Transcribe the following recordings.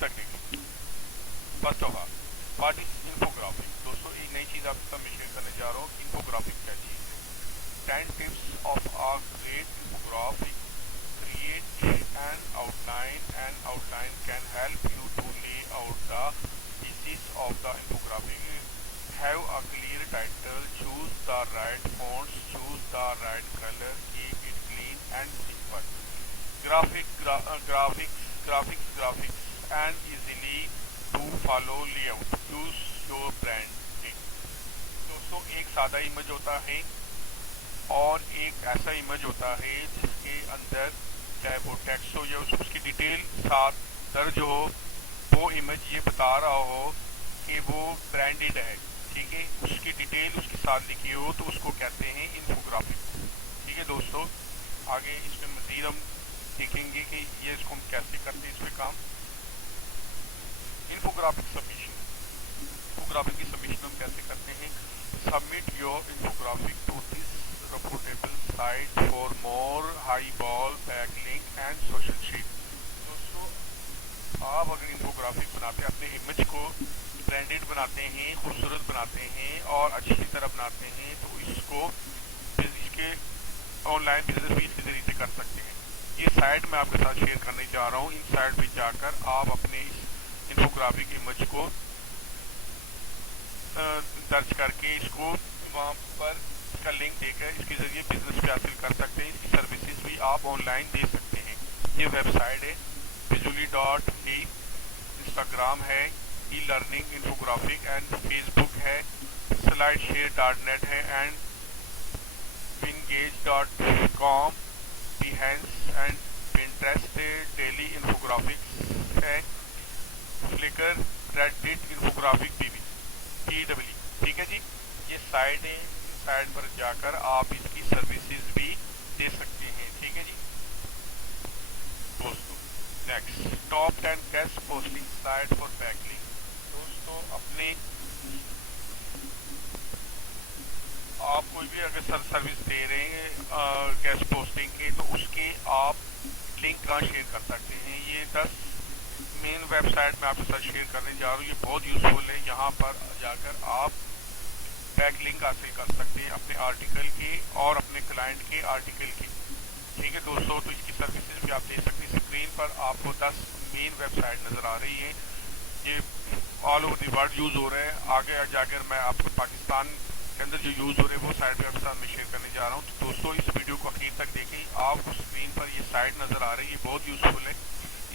तक देखें। First of all what is infographic. दोस्तों एक नई चीज़ आपके साथ मैं शेयर करने जा रहा हूँ। इन्फोग्राफिक क्या चीज़ है। 10 tips of a great infographic. Create an outline. An outline can help you to lay out the pieces of the infographic. Have a clear title. Choose the right fonts. Choose the right color. Keep it clean and simple. Graphics, and easily to follow layout. Use your branding. दोस्तों एक सादा image होता है और एक ऐसा image होता है जिसके अंदर चाहे वो टेक्स्ट हो या उसकी डिटेल साथ दर्ज हो, वो इमेज ये बता रहा हो कि वो ब्रांडेड है, ठीक है, उसकी डिटेल उसके साथ लिखी हो, तो उसको कहते हैं इन्फोग्राफिक। ठीक है दोस्तों, आगे इसमें मजीद हम देखेंगे कि ये इसको हम कैसे करते हैं इसमें काम। Infographic submission. इन्फोग्राफिक की सबमिशन हम कैसे करते हैं। Submit your infographic to this reputable site for more high ball backlink and social share. दोस्तों आप अगर इन्फोग्राफिक बनाते हैं, अपने इमेज को ब्रांडेड बनाते हैं, खूबसूरत बनाते हैं और अच्छी तरह बनाते हैं, तो इसको इसके ऑनलाइन बिजनेस भी इसके जरिए से कर सकते हैं। ये साइट मैं आपके साथ शेयर करने जा रहा हूँ। इन साइट पे जाकर आप अपने इस इन्फोग्राफिक इमेज को दर्ज करके इसको वहाँ पर इसका लिंक देकर इसके जरिए बिजनेस भी हासिल कर सकते हैं। इसकी सर्विसेज भी आप ऑनलाइन दे सकते हैं। ये वेबसाइट है visually.me, इंस्टाग्राम है e learning infographic and Facebook है slideshare.net है and wingage.com, Behance and Pinterest daily infographics है, फ्लिकर, रेडिट इन्फोग्राफिक PW। ठीक है जी, ये साइट है। साइट पर जाकर आप इसकी सर्विसेज भी दे सकते हैं। ठीक है जी दोस्तों। Next, top 10 guest posting site for backlink. दोस्तों अपने आप कोई भी अगर सर्विस दे रहे हैं गेस्ट पोस्टिंग के, तो उसके आप लिंक कहाँ शेयर कर सकते हैं। ये 10 मेन वेबसाइट मैं आपके साथ शेयर करने जा रहा हूँ। ये बहुत यूजफुल है। यहाँ पर जाकर आप बैक लिंक हासिल कर सकते हैं अपने आर्टिकल के और अपने क्लाइंट के आर्टिकल के। ठीक है दोस्तों, तो इसकी सर्विसेज भी आप दे सकते हैं। स्क्रीन पर आपको 10 मेन वेबसाइट नज़र आ रही है। ये all over the world use हो रहे हैं। आगे जाकर मैं आपको पाकिस्तान के अंदर जो यूज़ हो रहे हैं वो साइट आपके साथ मैं शेयर करने जा रहा हूँ। तो दोस्तों इस वीडियो को आखिर तक देखें। आपको स्क्रीन पर ये साइट नज़र आ रही है, बहुत यूजफुल है।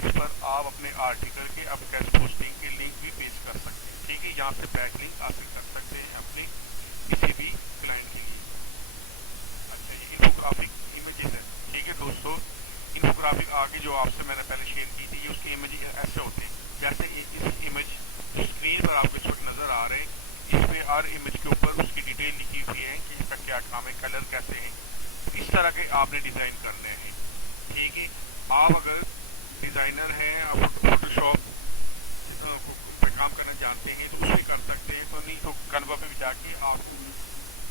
इस पर आप अपने आर्टिकल के अब गेस्ट पोस्टिंग के लिंक भी पेश कर सकते हैं। ठीक है, यहाँ से बैक लिंक हासिल कर सकते हैं अपने किसी भी क्लाइंट के लिए। अच्छा, ये इन्फोग्राफिक इमेजेस है। ठीक है दोस्तों, इन्फोग्राफिक आगे जो आपसे मैंने पहले शेयर की थी, उसके इमेज ऐसे होते हैं। जैसे इस इमेज जो स्क्रीन पर आपको इस वक्त नजर आ रहे हैं, इसमें हर इमेज के ऊपर उसकी डिटेल लिखी हुई है कि इसका क्या काम है, कलर कैसे हैं। इस तरह के आपने डिजाइन करने हैं। ठीक है, आप अगर डिजाइनर हैं, आप फोटोशॉप पे काम करना जानते हैं तो उसमें कर सकते हैं। तो नहीं तो कन्वा पे भी जाके आप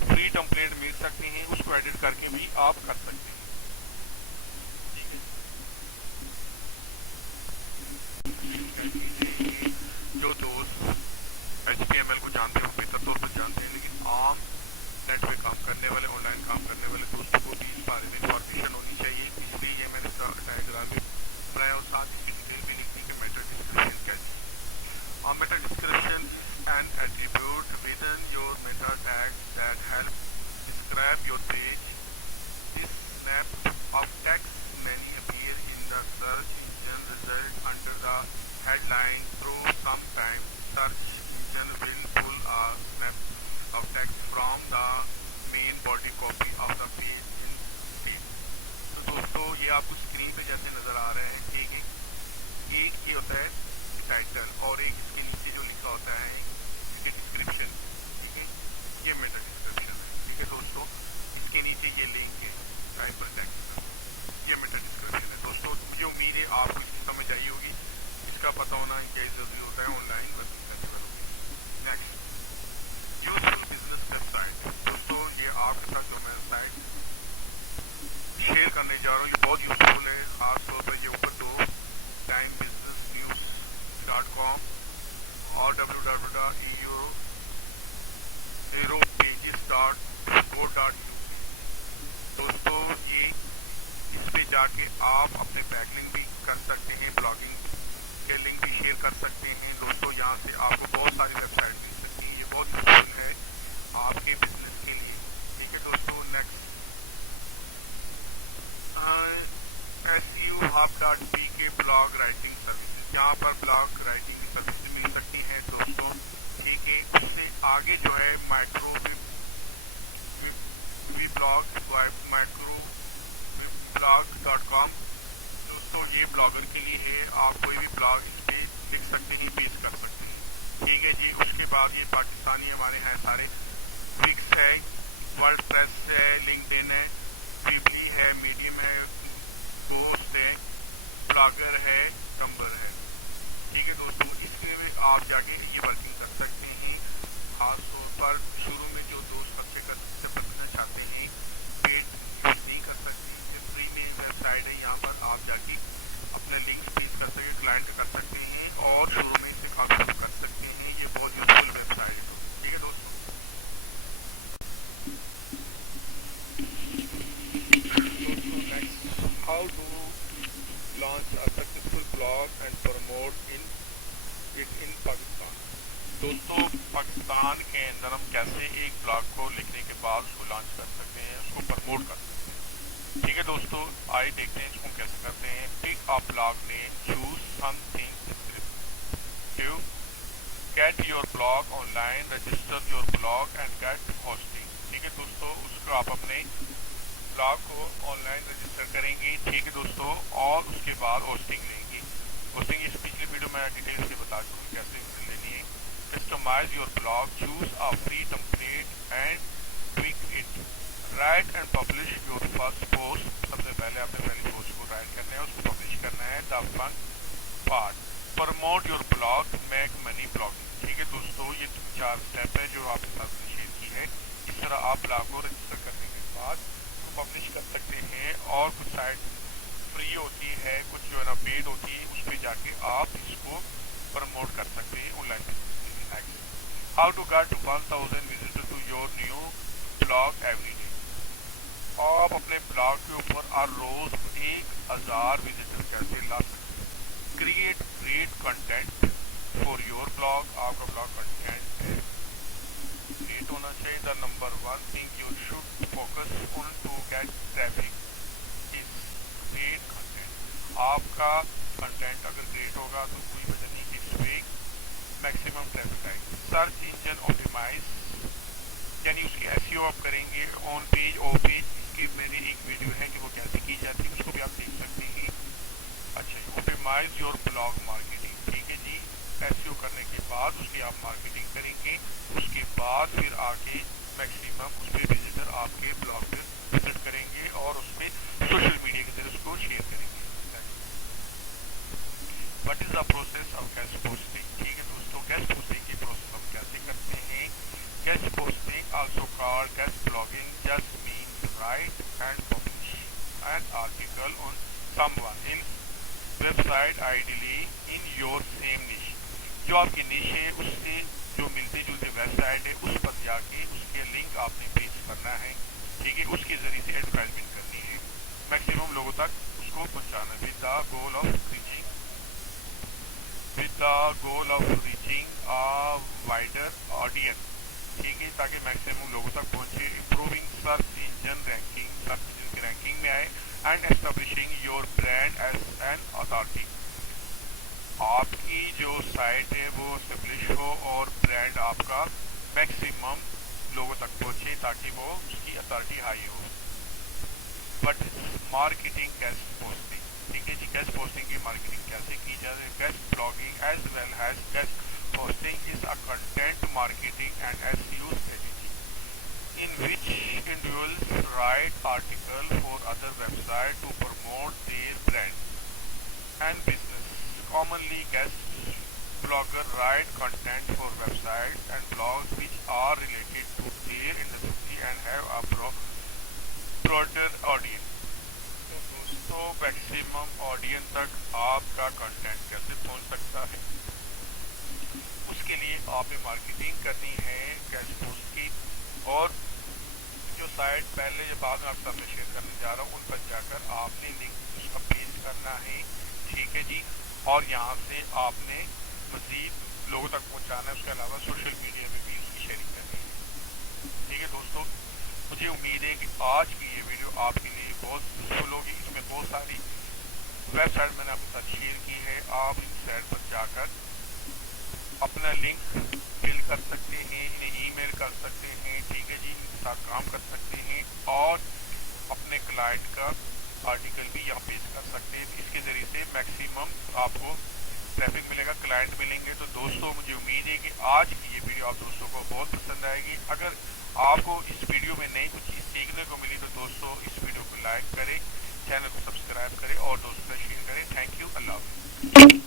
फ्री टेम्पलेट मिल सकते हैं, उसको एडिट करके भी आप कर सकते हैं। जो दोस्त HTML को जानते हैं वो बेहतर तौर पर जानते हैं, लेकिन आम नेट पे काम करने वाले, ऑनलाइन काम करने वाले दोस्तों को भी इस बारे में इंफॉर्मेशन होनी चाहिए। इसलिए ये मैंने डायग्राम बनाया और साथ ही डिटेल में लिखने के मेटा डिस्क्रिप्शन क्या है। और Meta description and attribute within your Meta tags that help describe your page. This snap of text many appear in the search engine result under the headline, though sometimes search engine will pull a snap of text from the main body copy of the page instead। तो दोस्तों ये आपको screen पे जैसे नजर आ रहे हैं, एक ये होता है टाइटल और एक इसके नीचे जो लिखा होता है इसके डिस्क्रिप्शन। ठीक है, ये मेरा डिस्क्रिप्शन है। ठीक है दोस्तों, इसके नीचे ये लिंक है हाइपर टेक्स्ट का, ये मेरा डिस्क्रिप्शन है। दोस्तों मुझे उम्मीद है आपको इसकी समझ आई होगी। इसका पता होना क्या जरूरी होता है ऑनलाइन वर्किंग करने वालों के लिए। Next, useful business website. दोस्तों ये आपके साथ जो मैं साइट शेयर करने जा रहा हूँ ये बहुत यूजफुल है। खासतौर पर ये ऊपर 2 टाइम बिजनेस न्यूज और www.europages.co.uk। दोस्तों ये इस पे जाके आप अपने बैकलिंक भी कर सकते हैं, ब्लॉगिंग के लिंक भी शेयर कर सकते हैं। दोस्तों यहाँ से आपको बहुत सारी वेबसाइट मिल सकती है, ये बहुत यूजफुल है आपके बिजनेस के लिए। ठीक है दोस्तों, next SEOhub.pk blog writing services, यहाँ पर ब्लॉग राइटिंग की सर्विस मिल सकती है दोस्तों। ठीक है, उससे आगे जो है माइक्रो blog.com। दोस्तों ये ब्लॉगर के लिए है, आप कोई भी ब्लॉग इस पे लिख सकते हैं, पेश कर सकते हैं। ठीक है जी, उसके बाद ये पाकिस्तानी हमारे हैं सारे, विक्स है, वर्डप्रेस है, लिंक्डइन है, वीबली है, मीडियम है, पोस्ट है, ब्लॉगर है, नंबर है। ठीक है दोस्तों, इसके में आप जाके ये वर्किंग कर सकते हैं। खासतौर पर शुरू में जो दोस्त सबसे करना चाहते हैं, पेड यूज नहीं कर सकते, फ्री में वेबसाइट है, यहाँ पर आप जाके अपने लिंक पेश कर सकते हैं, क्लाइंट कर सकते हैं और शुरू में इसे काफी कर सकते हैं। ये बहुत यूजफुल वेबसाइट है। ठीक है दोस्तों, next, how to launch a successful blog and promote it in Pakistan। दोस्तों पाकिस्तान के अंदर हम कैसे एक ब्लॉग को लिखने के बाद उसको लॉन्च कर सकते हैं, उसको प्रमोट कर सकते हैं। ठीक है दोस्तों, आइए देखते हैं इसको कैसे करते हैं। Pick a blog name, choose something descriptive, get your blog online, register your blog and get hosting. ठीक है दोस्तों, उसको आप अपने ब्लॉग को ऑनलाइन रजिस्टर करेंगे। ठीक है दोस्तों, और उसके बाद होस्टिंग लेंगे। होस्टिंग इस पिछले वीडियो में डिटेल से बता चुका कैसे लेनी है। Customise your blog, choose a free template and tweak it, write and publish your first post. सबसे पहले आपने पहली पोस्ट को राइट करना है, उसको पब्लिश करना है। The fun part, promote your blog, make money blogging. ठीक है दोस्तों, ये 4 स्टेप है जो आपके साथ शेयर की है। इस तरह आप ब्लॉग को रजिस्टर करने के बाद पब्लिश कर सकते हैं। और कुछ साइट फ्री होती है, कुछ जो है ना पेड होती है, उस पर जाके आप इसको प्रमोट कर सकते हैं online. How to get 1000 visitor to your new blog every day. आप अपने ब्लॉग के ऊपर हर रोज 1000 विजिटर कैसे ला सकते हैं। Create great content for your blog, आपका ब्लॉग कंटेंट क्रिएट होना चाहिए। The number 1 thing you should focus on to get traffic is great content. आपका कंटेंट अगर ग्रेट होगा तो कोई वजह नहीं कि इस पे मैक्सिमम ट्रैफिक आएगी। सर्च इंजन ऑप्टिमाइज, यानी उसकी एसईओ आप करेंगे ऑन पेज ऑफ पेज। इसकी मेरी एक वीडियो है कि वो कैसे की जाती है, उसको भी आप देख सकते हैं। अच्छा, ऑप्टिमाइज योर ब्लॉग मार्केटिंग। ठीक है जी, एसईओ करने के बाद उसकी आप मार्केटिंग करेंगे। उसके बाद फिर आगे मैक्सिमम उस पर विजिटर आपके ब्लॉग पे विजिट करेंगे और उसमें सोशल मीडिया के जरिए उसको शेयर करेंगे। What is the process of guest posting. ठीक है दोस्तों, गेस्ट पोस्टिंग की प्रोसेस हम कैसे करते हैं। Guest posting also called guest blogging just means right and publish an article on someone in website, ideally in your same निश। जो आपकी निश है उससे जो मिलते जुलते वेबसाइट है उस पर जाके उसके लिंक आपने पेश करना है। ठीक है, उसके जरिए से एडवर्टाइजमेंट करनी है, मैक्सिमम लोगों तक उसको पहुंचाना, with the goal of reaching a wider audience. ठीक है, ताकि मैक्सिमम लोगों तक पहुंचे। Improving search engine ranking, search engine की रैंकिंग में आए। And establishing your brand as an authority, आपकी जो साइट है वो एस्टेब्लिश हो और ब्रांड आपका मैक्सिमम लोगों तक पहुंचे ताकि वो उसकी अथॉरिटी हाई हो। But marketing guest posting. ठीक है जी, गेस्ट पोस्टिंग की मार्केटिंग कैसे की जाए। Guest blogging as well as guest posting is a content marketing and SEO strategy in which individuals write article for other website to promote their brand and business. Commonly, guest bloggers write content for websites and blogs which are related to their industry and have a broader audience। तो दोस्तों, maximum audience तक आपका content कैसे पहुंच सकता है। आपने marketing करनी है गेस्ट पोस्ट की, और जो साइट पहले जो बाद में आपके सामने शेयर करने जा रहा हूँ उन पर जाकर आपने लिंक उसका पेस्ट करना है, ठीक है जी। और यहाँ से आपने मजीद लोगों तक पहुँचाना है, उसके अलावा सोशल मीडिया में भी उसकी शेयरिंग करनी है, ठीक है दोस्तों। मुझे उम्मीद है कि आज की ये वीडियो आपके लिए बहुत यूजफुल होगी। इसमें बहुत सारी वेबसाइट मैंने आपके साथ शेयर की है, आप इन साइट पर जाकर अपना लिंक फिल कर सकते हैं, इन्हें ईमेल कर सकते हैं, ठीक है जी, इनके साथ काम कर सकते हैं और अपने क्लाइंट का आर्टिकल भी यहाँ पेश कर सकते हैं। इसके जरिए से मैक्सिमम आपको ट्रैफिक मिलेगा, क्लाइंट मिलेंगे। तो दोस्तों मुझे उम्मीद है कि आज की ये वीडियो आप दोस्तों को बहुत पसंद आएगी। अगर आपको इस वीडियो में नई कुछ चीज़ सीखने को मिली तो दोस्तों इस वीडियो को लाइक करें, चैनल को सब्सक्राइब करें और दोस्तों से शेयर करें। थैंक यू, अल्लाह हाफिज़।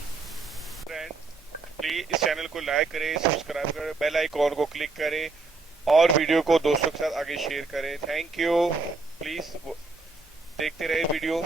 प्लीज इस चैनल को लाइक करें, सब्सक्राइब करें, बेल आइकॉन को क्लिक करें और वीडियो को दोस्तों के साथ आगे शेयर करें। Thank you. प्लीज देखते रहे वीडियो।